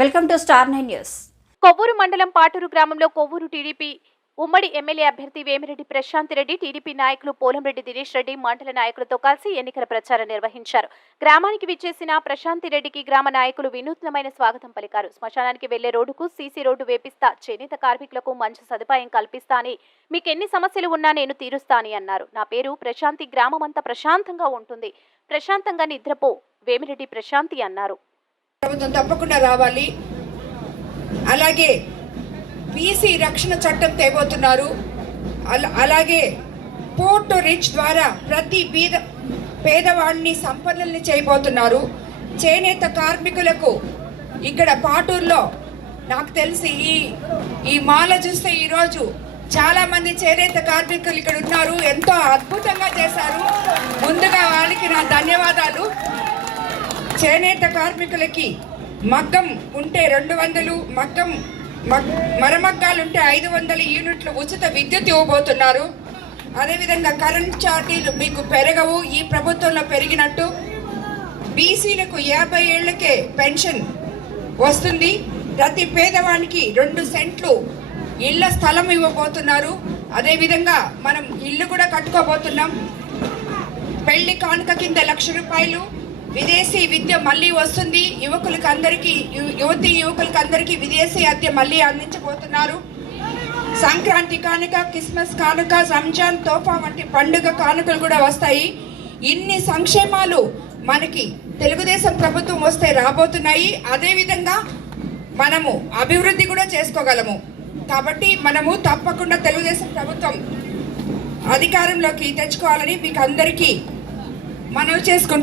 Welcome to star nine news. Kovvur మండలం పాటూరు గ్రామంలో Kovvur TDP ఉమ్మడి ఎమ్మెల్యే అభ్యర్థి వేమిరెడ్డి ప్రశాంత్ రెడ్డి టీడీపీ నాయకులు పోలంరెడ్డి దినేష్ రెడ్డి మండల నాయకులతో కలిసి ఎన్నికల ప్రచారం నిర్వహించారు. గ్రామానికి విచ్చేసిన ప్రశాంతి రెడ్డికి గ్రామ నాయకులు వినూత్నమైన స్వాగతం పలికారు. శ్మశానానికి వెళ్ళే రోడ్డుకు సీసీ రోడ్డు వేపిస్తా చేనేత కార్మికులకు మంచి సదుపాయం కల్పిస్తా అని మీకెన్ని సమస్యలు ఉన్నా నేను తీరుస్తా అని అన్నారు. నా పేరు ప్రశాంతి గ్రామం అంతా ప్రశాంతంగా ఉంటుంది. ప్రశాంతంగా నిద్రపో వేమిరెడ్డి ప్రశాంతి అన్నారు. ప్రభుత్వం తప్పకుండా రావాలి. అలాగే బీసీ రక్షణ చట్టం తేబోతున్నారు. అలాగే పోర్ట్ రిచ్ ద్వారా ప్రతి బీద పేదవాడిని సంపన్నుల్ని చేయబోతున్నారు. చేనేత కార్మికులకు ఇక్కడ పాటూరులో నాకు తెలిసి ఈ ఈ మాల చూస్తే ఈరోజు చాలా మంది చేనేత కార్మికులు ఇక్కడ ఉన్నారు. ఎంతో అద్భుతంగా చేశారు. ముందుగా వాళ్ళకి నా ధన్యవాదాలు. చేనేత కార్మికులకి మగ్గం ఉంటే రెండు వందలు మగ్గం మగ్- మరమగ్గాలు ఉంటే ఐదు వందల యూనిట్లు ఉచిత విద్యుత్ ఇవ్వబోతున్నారు. అదేవిధంగా కరెంట్ ఛార్జీలు మీకు పెరగవు ఈ ప్రభుత్వంలో పెరిగినట్టు. బీసీలకు యాభై ఏళ్ళకే పెన్షన్ వస్తుంది. ప్రతి పేదవానికి రెండు సెంట్లు ఇళ్ళ స్థలం ఇవ్వబోతున్నారు. అదేవిధంగా మనం ఇల్లు కూడా కట్టుకోబోతున్నాం. పెళ్ళి కానుక కింద లక్ష రూపాయలు విదేశీ విద్య మళ్ళీ వస్తుంది. యువకులకు అందరికీ యువతి యువకులకు అందరికీ విదేశీ విద్య మళ్ళీ అందించబోతున్నారు. సంక్రాంతి కానుక క్రిస్మస్ కానుక రంజాన్ తోఫా వంటి పండుగ కానుకలు కూడా వస్తాయి. ఇన్ని సంక్షేమాలు మనకి తెలుగుదేశం ప్రభుత్వం వస్తే రాబోతున్నాయి. అదేవిధంగా మనము అభివృద్ధి కూడా చేసుకోగలము. కాబట్టి మనము తప్పకుండా తెలుగుదేశం ప్రభుత్వం అధికారంలోకి తెచ్చుకోవాలని మీకు అందరికీ మనవి చేసుకుంటాం